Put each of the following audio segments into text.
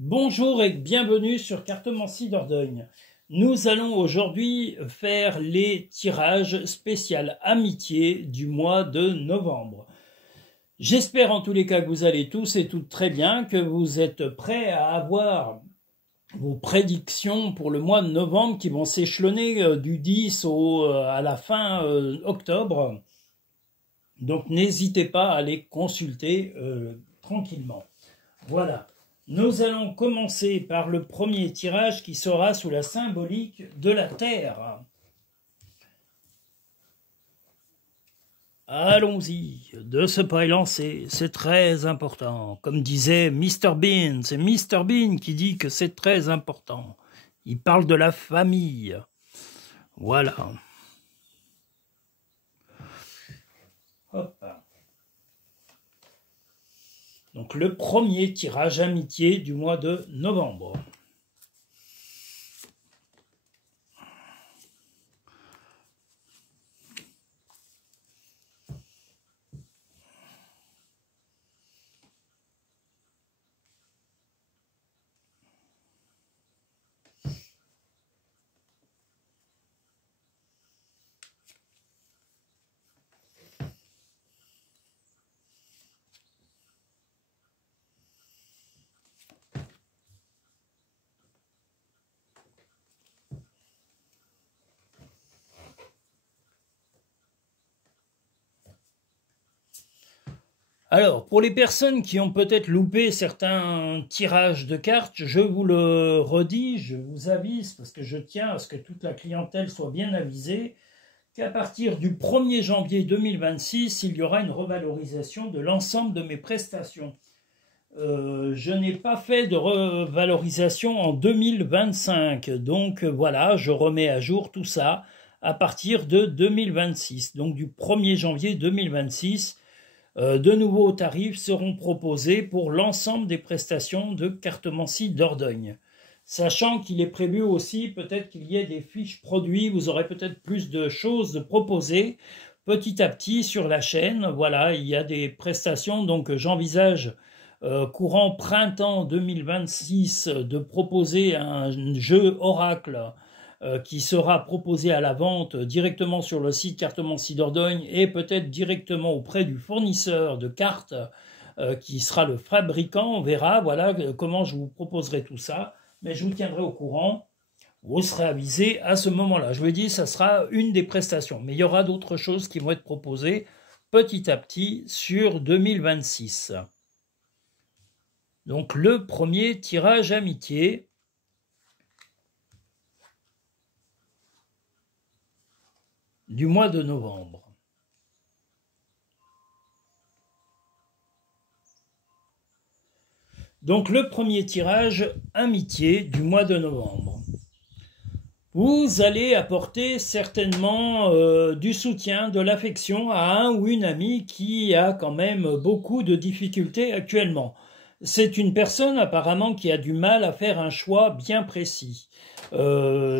Bonjour et bienvenue sur Cartomancie Dordogne. Nous allons aujourd'hui faire les tirages spécial amitié du mois de novembre. J'espère en tous les cas que vous allez tous et toutes très bien, que vous êtes prêts à avoir vos prédictions pour le mois de novembre qui vont s'échelonner du 10 à la fin octobre. Donc n'hésitez pas à les consulter tranquillement. Voilà. Nous allons commencer par le premier tirage qui sera sous la symbolique de la Terre. Allons-y, de ce pas élancé, c'est très important. Comme disait Mr Bean, c'est Mr Bean qui dit que c'est très important. Il parle de la famille. Voilà. Hop. Donc le premier tirage amitié du mois de novembre. Alors, pour les personnes qui ont peut-être loupé certains tirages de cartes, je vous le redis, je vous avise, parce que je tiens à ce que toute la clientèle soit bien avisée, qu'à partir du 1er janvier 2026, il y aura une revalorisation de l'ensemble de mes prestations. Je n'ai pas fait de revalorisation en 2025, donc voilà, je remets à jour tout ça à partir de 2026. Donc du 1er janvier 2026, de nouveaux tarifs seront proposés pour l'ensemble des prestations de Cartomancie Dordogne. Sachant qu'il est prévu aussi peut-être qu'il y ait des fiches produits, vous aurez peut-être plus de choses de proposer petit à petit sur la chaîne. Voilà, il y a des prestations, donc j'envisage courant printemps 2026 de proposer un jeu Oracle qui sera proposé à la vente directement sur le site Cartomancie Dordogne et peut-être directement auprès du fournisseur de cartes qui sera le fabricant. On verra voilà comment je vous proposerai tout ça, mais je vous tiendrai au courant. Vous serez avisé à ce moment-là. Je vous dis, ça sera une des prestations, mais il y aura d'autres choses qui vont être proposées petit à petit sur 2026. Donc le premier tirage amitié. Du mois de novembre. Donc le premier tirage amitié du mois de novembre. Vous allez apporter certainement du soutien, de l'affection à un ou une amie qui a quand même beaucoup de difficultés actuellement. C'est une personne apparemment qui a du mal à faire un choix bien précis.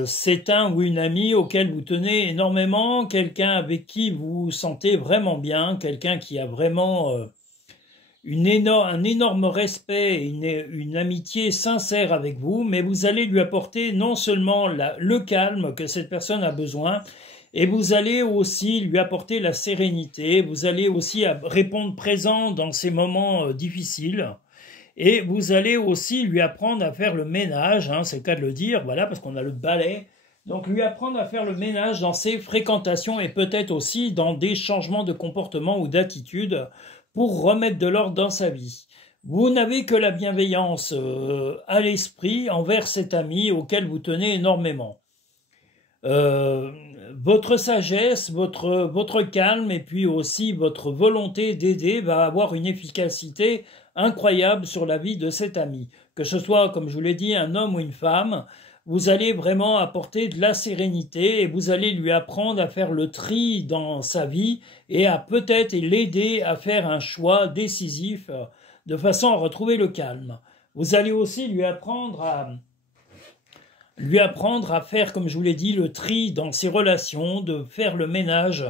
C'est un ou une amie auquel vous tenez énormément, quelqu'un avec qui vous vous sentez vraiment bien, quelqu'un qui a vraiment un énorme respect, une amitié sincère avec vous, mais vous allez lui apporter non seulement le calme que cette personne a besoin, et vous allez aussi lui apporter la sérénité, vous allez aussi répondre présent dans ces moments difficiles. Et vous allez aussi lui apprendre à faire le ménage, c'est le cas de le dire, voilà, parce qu'on a le balai. Donc lui apprendre à faire le ménage dans ses fréquentations et peut-être aussi dans des changements de comportement ou d'attitude pour remettre de l'ordre dans sa vie. Vous n'avez que la bienveillance à l'esprit envers cet ami auquel vous tenez énormément. Votre sagesse, votre calme et puis aussi votre volonté d'aider va avoir une efficacité incroyable sur la vie de cet ami. Que ce soit, comme je vous l'ai dit, un homme ou une femme, vous allez vraiment apporter de la sérénité et vous allez lui apprendre à faire le tri dans sa vie et à peut-être l'aider à faire un choix décisif de façon à retrouver le calme. Vous allez aussi lui apprendre à faire, comme je vous l'ai dit, le tri dans ses relations, de faire le ménage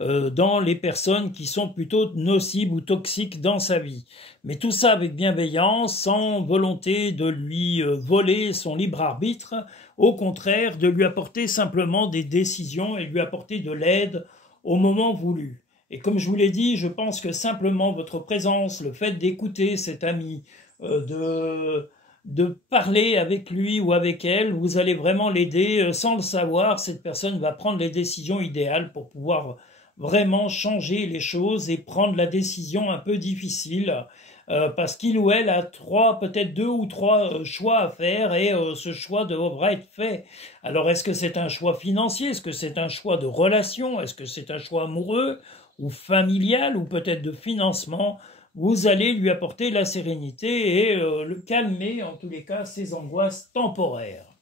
dans les personnes qui sont plutôt nocives ou toxiques dans sa vie. Mais tout ça avec bienveillance, sans volonté de lui voler son libre arbitre, au contraire de lui apporter simplement des décisions et lui apporter de l'aide au moment voulu. Et comme je vous l'ai dit, je pense que simplement votre présence, le fait d'écouter cet ami, de parler avec lui ou avec elle, vous allez vraiment l'aider. Sans le savoir, cette personne va prendre les décisions idéales pour pouvoir vraiment changer les choses et prendre la décision un peu difficile, parce qu'il ou elle a peut-être deux ou trois choix à faire, et ce choix devra être fait. Alors est-ce que c'est un choix financier? Est-ce que c'est un choix de relation? Est-ce que c'est un choix amoureux ou familial ou peut-être de financement? Vous allez lui apporter la sérénité et le calmer, en tous les cas, ses angoisses temporaires.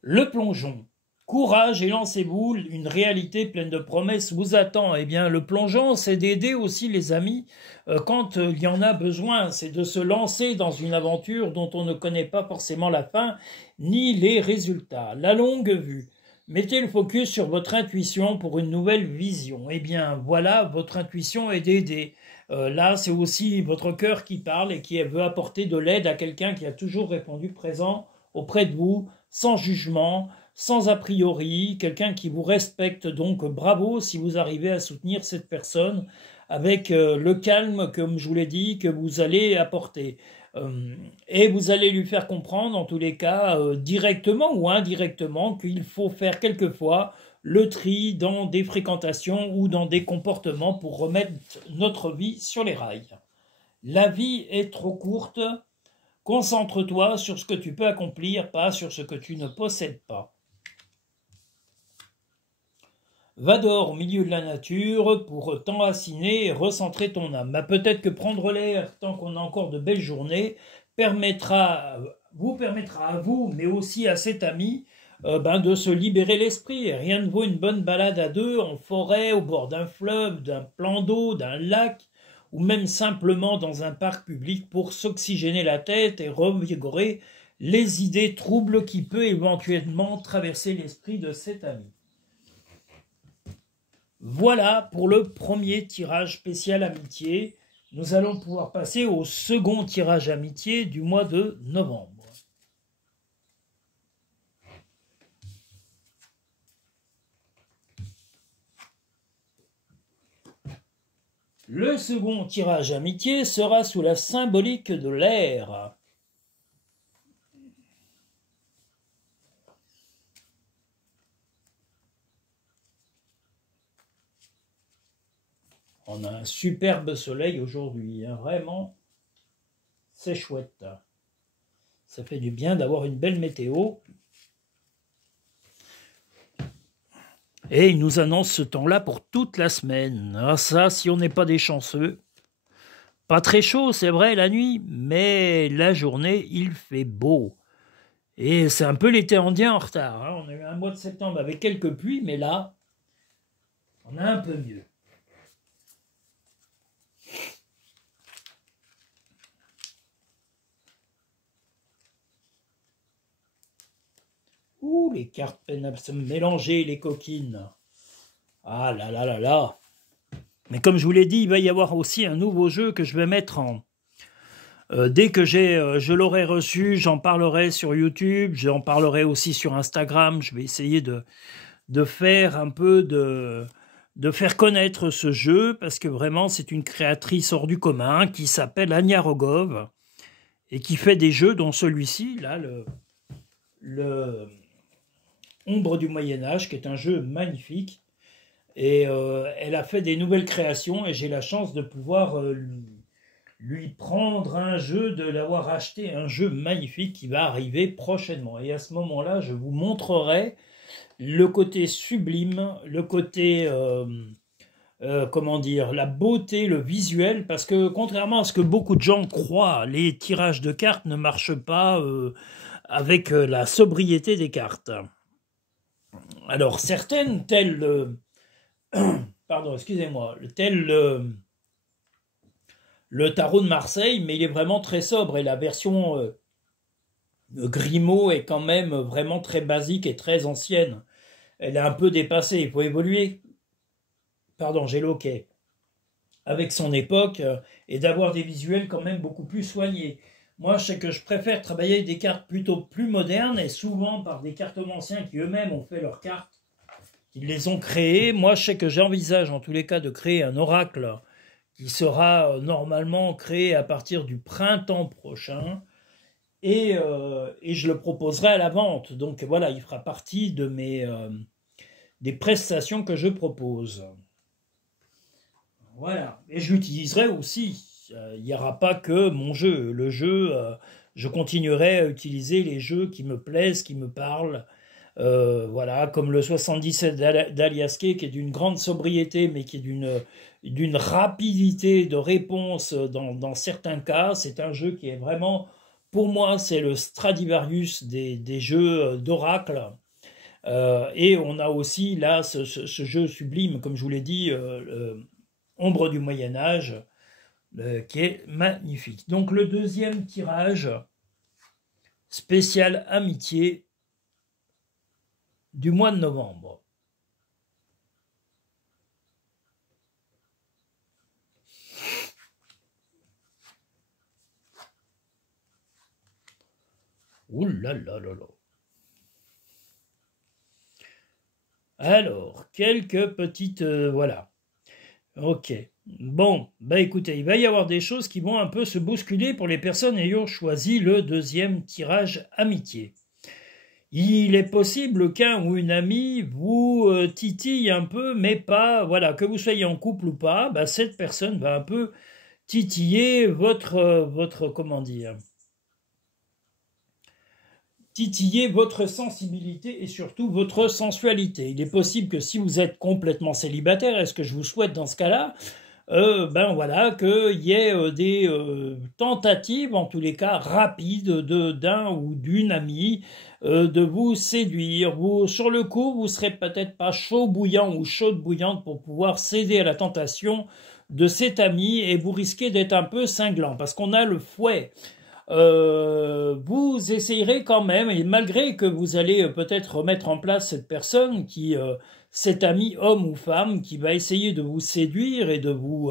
Le plongeon. Courage et lancez-vous, une réalité pleine de promesses vous attend. Eh bien, le plongeon, c'est d'aider aussi les amis quand il y en a besoin. C'est de se lancer dans une aventure dont on ne connaît pas forcément la fin ni les résultats. La longue vue. Mettez le focus sur votre intuition pour une nouvelle vision. Eh bien, voilà, votre intuition est d'aider. Là, c'est aussi votre cœur qui parle et qui veut apporter de l'aide à quelqu'un qui a toujours répondu présent auprès de vous, sans jugement, sans a priori, quelqu'un qui vous respecte. Donc bravo si vous arrivez à soutenir cette personne avec le calme, comme je vous l'ai dit, que vous allez apporter. Et vous allez lui faire comprendre, en tous les cas, directement ou indirectement, qu'il faut faire quelquefois le tri dans des fréquentations ou dans des comportements pour remettre notre vie sur les rails. La vie est trop courte, concentre-toi sur ce que tu peux accomplir, pas sur ce que tu ne possèdes pas. Va dehors au milieu de la nature pour t'enraciner et recentrer ton âme. Bah, peut-être que prendre l'air tant qu'on a encore de belles journées vous permettra à vous, mais aussi à cet ami, de se libérer l'esprit. Et rien ne vaut une bonne balade à deux en forêt, au bord d'un fleuve, d'un plan d'eau, d'un lac, ou même simplement dans un parc public pour s'oxygéner la tête et revigorer les idées troubles qui peuvent éventuellement traverser l'esprit de cet ami. Voilà pour le premier tirage spécial amitié. Nous allons pouvoir passer au second tirage amitié du mois de novembre. Le second tirage amitié sera sous la symbolique de l'air. On a un superbe soleil aujourd'hui, hein, vraiment, c'est chouette. Ça fait du bien d'avoir une belle météo. Et il nous annonce ce temps-là pour toute la semaine. Ah, ça, si on n'est pas des chanceux. Pas très chaud, c'est vrai, la nuit, mais la journée, il fait beau. Et c'est un peu l'été indien en retard. Hein. On a eu un mois de septembre avec quelques pluies, mais là, on a un peu mieux. Ouh, les cartes peinent à se mélanger, les coquines. Ah là là là là. Mais comme je vous l'ai dit, il va y avoir aussi un nouveau jeu que je vais mettre en... dès que je l'aurai reçu, j'en parlerai sur YouTube, j'en parlerai aussi sur Instagram. Je vais essayer de faire un peu de faire connaître ce jeu, parce que vraiment c'est une créatrice hors du commun qui s'appelle Anya Rogov et qui fait des jeux dont celui-ci, là, le Ombre du Moyen-Âge, qui est un jeu magnifique. Et elle a fait des nouvelles créations et j'ai la chance de pouvoir lui prendre un jeu, de l'avoir acheté, un jeu magnifique qui va arriver prochainement. Et à ce moment-là, je vous montrerai le côté sublime, le côté, comment dire, la beauté, le visuel, parce que contrairement à ce que beaucoup de gens croient, les tirages de cartes ne marchent pas avec la sobriété des cartes. Alors certaines, telles... pardon, excusez-moi, tel le tarot de Marseille, mais il est vraiment très sobre, et la version Grimaud est quand même vraiment très basique et très ancienne. elle est un peu dépassée. Il faut évoluer, pardon, j'ai loqué, avec son époque et d'avoir des visuels quand même beaucoup plus soignés. Moi, je sais que je préfère travailler avec des cartes plutôt plus modernes et souvent par des cartomanciens qui eux-mêmes ont fait leurs cartes, ils les ont créées. Moi, je sais que j'envisage en tous les cas de créer un oracle qui sera normalement créé à partir du printemps prochain et je le proposerai à la vente. Donc voilà, il fera partie de des prestations que je propose. Voilà. Et je l'utiliserai aussi. Il n'y aura pas que mon jeu. Le jeu, je continuerai à utiliser les jeux qui me plaisent, qui me parlent. Voilà, comme le 77 d'Aliaské, qui est d'une grande sobriété, mais qui est d'une rapidité de réponse dans certains cas. C'est un jeu qui est vraiment, pour moi, c'est le Stradivarius des jeux d'Oracle. Et on a aussi là ce jeu sublime, comme je vous l'ai dit, Ombre du Moyen-Âge, qui est magnifique. Donc le deuxième tirage spécial amitié du mois de novembre. Ouh là là là là. Alors, quelques petites... voilà. Ok. Bon, bah écoutez, il va y avoir des choses qui vont un peu se bousculer pour les personnes ayant choisi le deuxième tirage amitié. Il est possible qu'un ou une amie vous titille un peu, mais pas, voilà, que vous soyez en couple ou pas, bah cette personne va un peu titiller comment dire, titiller votre sensibilité et surtout votre sensualité. Il est possible que si vous êtes complètement célibataire, est-ce que je vous souhaite dans ce cas-là, ben voilà, qu'il y ait des tentatives, en tous les cas rapides, d'un ou d'une amie, de vous séduire. Vous, sur le coup, vous serez peut-être pas chaud bouillant ou chaude bouillante pour pouvoir céder à la tentation de cet ami et vous risquez d'être un peu cinglant parce qu'on a le fouet. Vous essayerez quand même, et malgré que vous allez peut-être remettre en place cette personne cet ami homme ou femme qui va essayer de vous séduire et de vous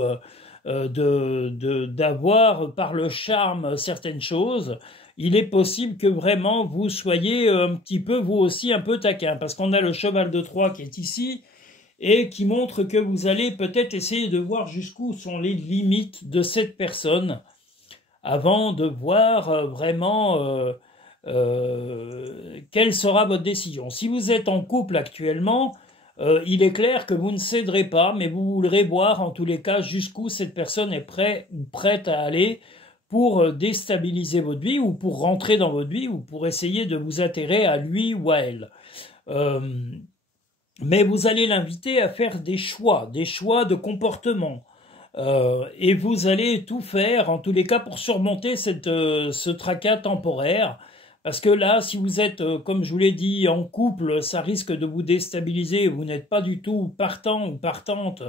d'avoir par le charme certaines choses, il est possible que vraiment vous soyez un petit peu vous aussi un peu taquin, parce qu'on a le cheval de Troie qui est ici et qui montre que vous allez peut-être essayer de voir jusqu'où sont les limites de cette personne avant de voir vraiment quelle sera votre décision. Si vous êtes en couple actuellement, il est clair que vous ne céderez pas, mais vous voudrez voir en tous les cas jusqu'où cette personne est prête ou prête à aller pour déstabiliser votre vie ou pour rentrer dans votre vie ou pour essayer de vous atterrer à lui ou à elle. Mais vous allez l'inviter à faire des choix de comportement. Et vous allez tout faire, en tous les cas, pour surmonter ce tracas temporaire. Parce que là, si vous êtes, comme je vous l'ai dit, en couple, ça risque de vous déstabiliser. Vous n'êtes pas du tout partant ou partante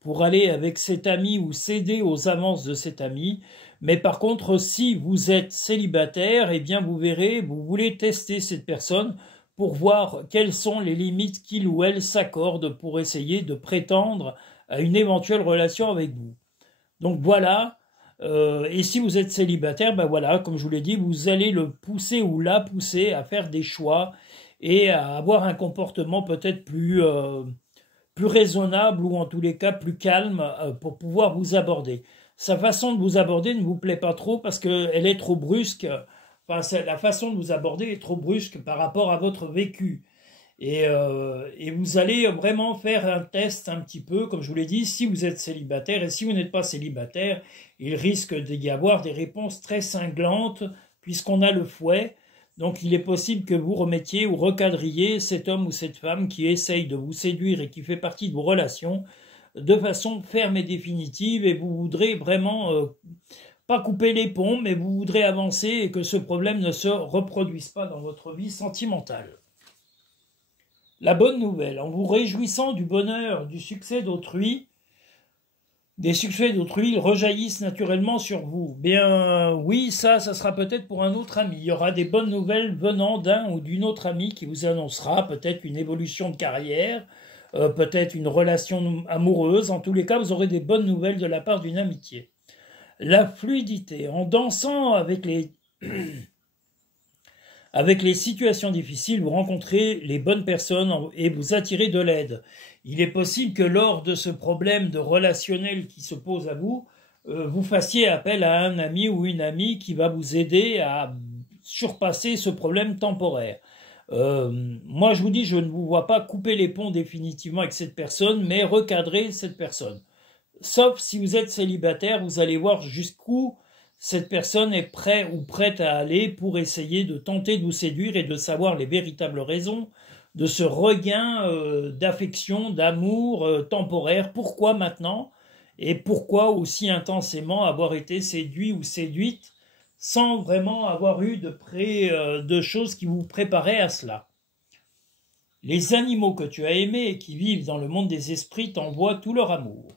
pour aller avec cet ami ou céder aux avances de cet ami. Mais par contre, si vous êtes célibataire, eh bien, vous verrez, vous voulez tester cette personne pour voir quelles sont les limites qu'il ou elle s'accorde pour essayer de prétendre à une éventuelle relation avec vous. Donc voilà, et si vous êtes célibataire, ben voilà, comme je vous l'ai dit, vous allez le pousser ou la pousser à faire des choix et à avoir un comportement peut-être plus raisonnable ou en tous les cas plus calme pour pouvoir vous aborder. Sa façon de vous aborder ne vous plaît pas trop parce qu'elle est trop brusque, enfin la façon de vous aborder est trop brusque par rapport à votre vécu. Et vous allez vraiment faire un test un petit peu, comme je vous l'ai dit, si vous êtes célibataire et si vous n'êtes pas célibataire, il risque d'y avoir des réponses très cinglantes puisqu'on a le fouet. Donc il est possible que vous remettiez ou recadriez cet homme ou cette femme qui essaye de vous séduire et qui fait partie de vos relations de façon ferme et définitive et vous voudrez vraiment pas couper les ponts, mais vous voudrez avancer et que ce problème ne se reproduise pas dans votre vie sentimentale. La bonne nouvelle, en vous réjouissant du bonheur, du succès d'autrui, Des succès d'autrui rejaillissent naturellement sur vous. Bien oui, ça sera peut-être pour un autre ami. Il y aura des bonnes nouvelles venant d'un ou d'une autre amie qui vous annoncera peut-être une évolution de carrière, peut-être une relation amoureuse. En tous les cas, vous aurez des bonnes nouvelles de la part d'une amitié. La fluidité, en dansant avec les situations difficiles, vous rencontrez les bonnes personnes et vous attirez de l'aide. Il est possible que lors de ce problème de relationnel qui se pose à vous, vous fassiez appel à un ami ou une amie qui va vous aider à surpasser ce problème temporaire. Moi, je vous dis, je ne vous vois pas couper les ponts définitivement avec cette personne, mais recadrer cette personne. Sauf si vous êtes célibataire, vous allez voir jusqu'où cette personne est prête ou prête à aller pour essayer de tenter de vous séduire et de savoir les véritables raisons de ce regain d'affection, d'amour temporaire. Pourquoi maintenant? Et pourquoi aussi intensément avoir été séduit ou séduite sans vraiment avoir eu de choses qui vous préparaient à cela? Les animaux que tu as aimés et qui vivent dans le monde des esprits t'envoient tout leur amour.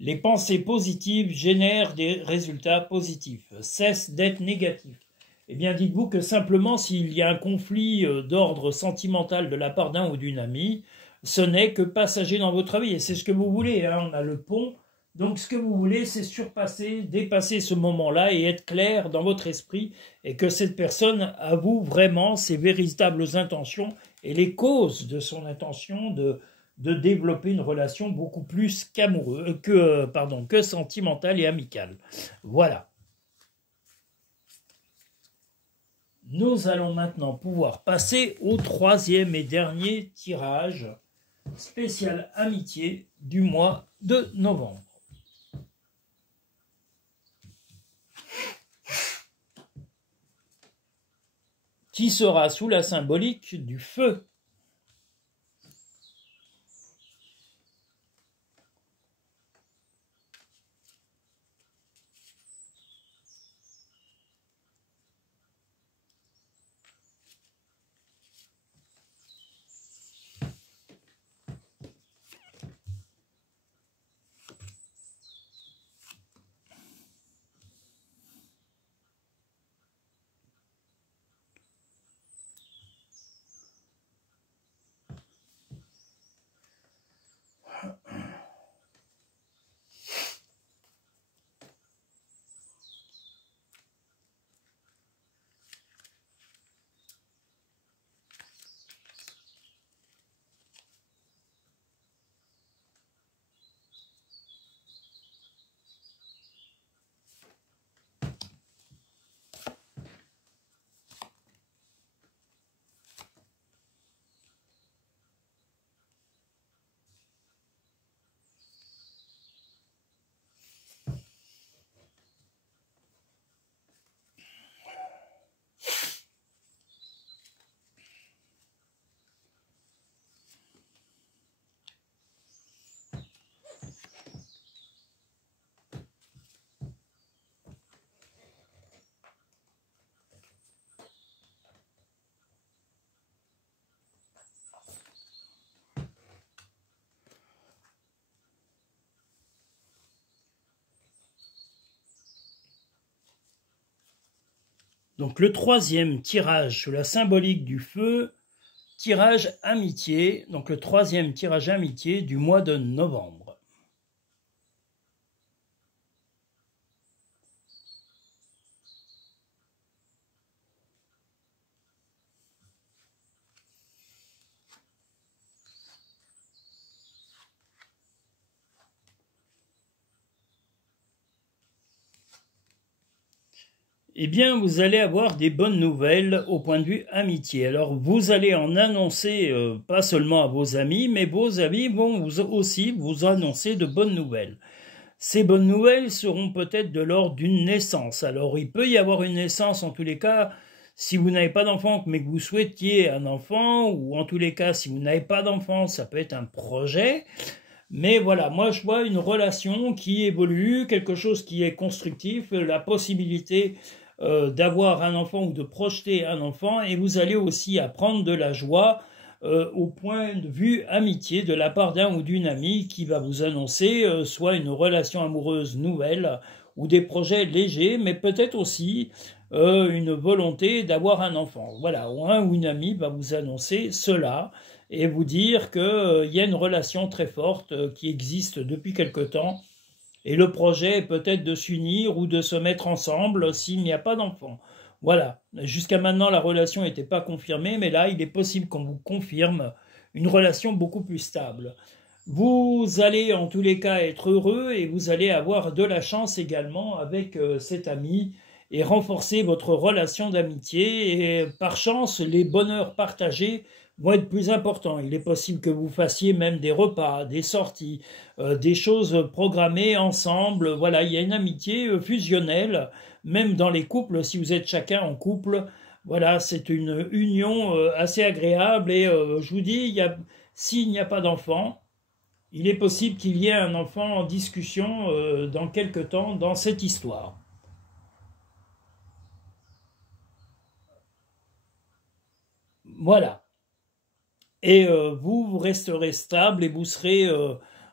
Les pensées positives génèrent des résultats positifs. Cesse d'être négatif. Eh bien, dites-vous que simplement s'il y a un conflit d'ordre sentimental de la part d'un ou d'une amie, ce n'est que passager dans votre vie. Et c'est ce que vous voulez, hein. On a le pont. Donc, ce que vous voulez, c'est surpasser, dépasser ce moment-là et être clair dans votre esprit et que cette personne avoue vraiment ses véritables intentions et les causes de son intention de développer une relation beaucoup plus que sentimentale et amicale. Voilà. Nous allons maintenant pouvoir passer au troisième et dernier tirage spécial amitié du mois de novembre. Qui sera sous la symbolique du feu. Donc le troisième tirage sous la symbolique du feu, tirage amitié, donc le troisième tirage amitié du mois de novembre. Eh bien, vous allez avoir des bonnes nouvelles au point de vue amitié. Alors, vous allez en annoncer, pas seulement à vos amis, mais vos amis vont aussi vous annoncer de bonnes nouvelles. Ces bonnes nouvelles seront peut-être de l'ordre d'une naissance. Alors, il peut y avoir une naissance, en tous les cas, si vous n'avez pas d'enfant, mais que vous souhaitiez un enfant, ou en tous les cas, si vous n'avez pas d'enfant, ça peut être un projet. Mais voilà, moi je vois une relation qui évolue, quelque chose qui est constructif, la possibilité d'avoir un enfant ou de projeter un enfant, et vous allez aussi apprendre de la joie au point de vue amitié de la part d'un ou d'une amie qui va vous annoncer soit une relation amoureuse nouvelle ou des projets légers, mais peut-être aussi une volonté d'avoir un enfant. Voilà, ou un ou une amie va vous annoncer cela et vous dire qu'il y a une relation très forte qui existe depuis quelque temps et le projet est peut-être de s'unir ou de se mettre ensemble s'il n'y a pas d'enfant. Voilà, jusqu'à maintenant la relation n'était pas confirmée, mais là il est possible qu'on vous confirme une relation beaucoup plus stable. Vous allez en tous les cas être heureux et vous allez avoir de la chance également avec cet ami et renforcer votre relation d'amitié. Et par chance, les bonheurs partagés vont être plus importants. Il est possible que vous fassiez même des repas, des sorties, des choses programmées ensemble. Voilà, il y a une amitié fusionnelle, même dans les couples, si vous êtes chacun en couple. Voilà, c'est une union assez agréable et je vous dis, s'il n'y a pas d'enfant, il est possible qu'il y ait un enfant en discussion dans quelque temps dans cette histoire. Voilà. Et vous resterez stable et vous serez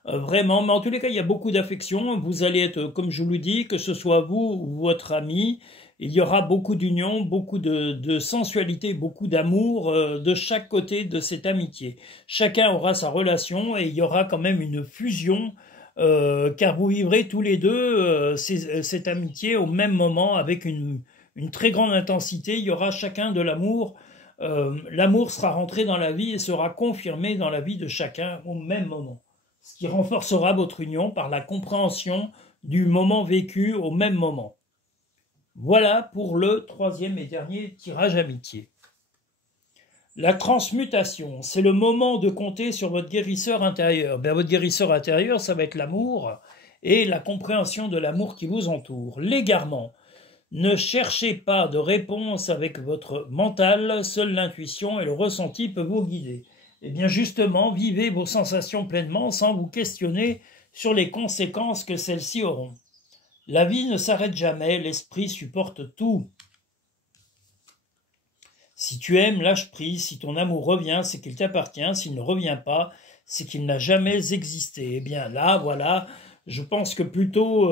vraiment... Mais en tous les cas, il y a beaucoup d'affection. Vous allez être, comme je vous le dis, que ce soit vous ou votre ami, il y aura beaucoup d'union, beaucoup de sensualité, beaucoup d'amour de chaque côté de cette amitié. Chacun aura sa relation et il y aura quand même une fusion, car vous vivrez tous les deux cette amitié au même moment avec une très grande intensité. Il y aura chacun de l'amour. L'amour sera rentré dans la vie et sera confirmé dans la vie de chacun au même moment, ce qui renforcera votre union par la compréhension du moment vécu au même moment. Voilà pour le troisième et dernier tirage amitié. La transmutation, c'est le moment de compter sur votre guérisseur intérieur. Votre guérisseur intérieur, ça va être l'amour et la compréhension de l'amour qui vous entoure. L'égarement. Ne cherchez pas de réponse avec votre mental, seule l'intuition et le ressenti peuvent vous guider. Eh bien justement, vivez vos sensations pleinement sans vous questionner sur les conséquences que celles-ci auront. La vie ne s'arrête jamais, l'esprit supporte tout. Si tu aimes, lâche prise, si ton amour revient, c'est qu'il t'appartient, s'il ne revient pas, c'est qu'il n'a jamais existé. Eh bien là, voilà, je pense que plutôt...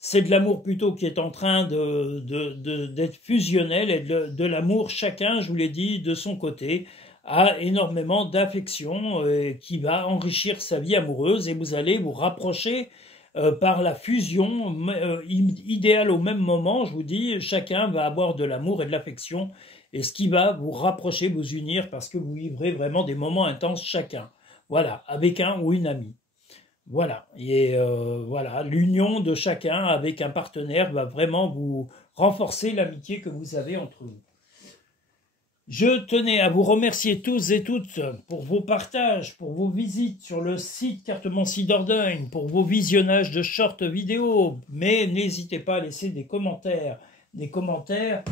c'est de l'amour plutôt qui est en train d'être fusionnel et de l'amour, chacun, je vous l'ai dit, de son côté, a énormément d'affection qui va enrichir sa vie amoureuse et vous allez vous rapprocher par la fusion idéale au même moment, je vous dis, chacun va avoir de l'amour et de l'affection et ce qui va vous rapprocher, vous unir parce que vous vivrez vraiment des moments intenses chacun. Voilà, avec un ou une amie. Voilà, et voilà, l'union de chacun avec un partenaire va vraiment vous renforcer l'amitié que vous avez entre vous. Je tenais à vous remercier tous et toutes pour vos partages, pour vos visites sur le site Cartomancie Dordogne, pour vos visionnages de shorts vidéo, mais n'hésitez pas à laisser des commentaires. Des commentaires,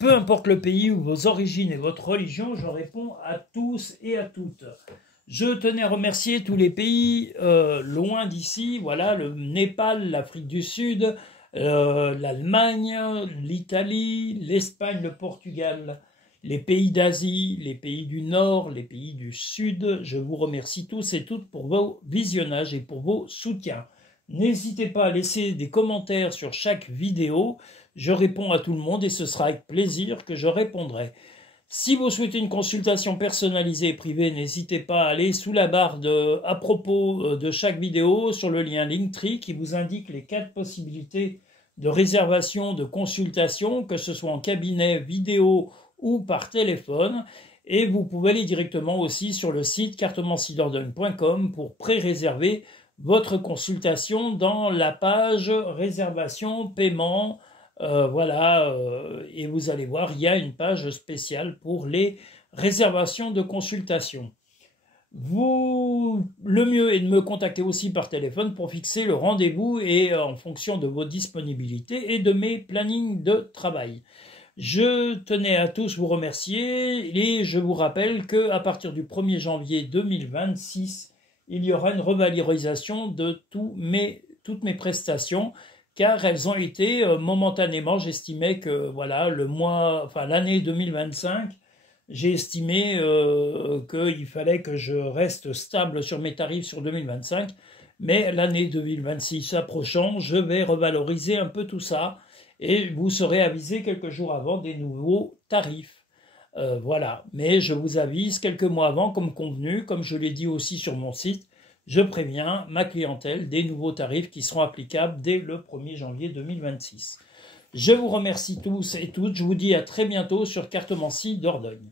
peu importe le pays ou vos origines et votre religion, je réponds à tous et à toutes. Je tenais à remercier tous les pays loin d'ici, voilà, le Népal, l'Afrique du Sud, l'Allemagne, l'Italie, l'Espagne, le Portugal, les pays d'Asie, les pays du Nord, les pays du Sud. Je vous remercie tous et toutes pour vos visionnages et pour vos soutiens. N'hésitez pas à laisser des commentaires sur chaque vidéo. Je réponds à tout le monde et ce sera avec plaisir que je répondrai. Si vous souhaitez une consultation personnalisée et privée, n'hésitez pas à aller sous la barre à propos de chaque vidéo sur le lien Linktree qui vous indique les 4 possibilités de réservation, de consultation, que ce soit en cabinet, vidéo ou par téléphone. Et vous pouvez aller directement aussi sur le site cartomanciedordogne.com pour pré-réserver votre consultation dans la page réservation, paiement. Voilà, et vous allez voir, il y a une page spéciale pour les réservations de consultation. Le mieux est de me contacter aussi par téléphone pour fixer le rendez-vous et en fonction de vos disponibilités et de mes plannings de travail. Je tenais à tous vous remercier et je vous rappelle qu'à partir du 1er janvier 2026, il y aura une revalorisation de toutes mes prestations car elles ont été momentanément, j'estimais que voilà, l'année 2025 j'ai estimé qu'il fallait que je reste stable sur mes tarifs sur 2025. Mais l'année 2026 approchant, je vais revaloriser un peu tout ça et vous serez avisé quelques jours avant des nouveaux tarifs. Voilà, mais je vous avise quelques mois avant, comme convenu, comme je l'ai dit aussi sur mon site, je préviens ma clientèle des nouveaux tarifs qui seront applicables dès le 1er janvier 2026. Je vous remercie tous et toutes, je vous dis à très bientôt sur Cartomancie Dordogne.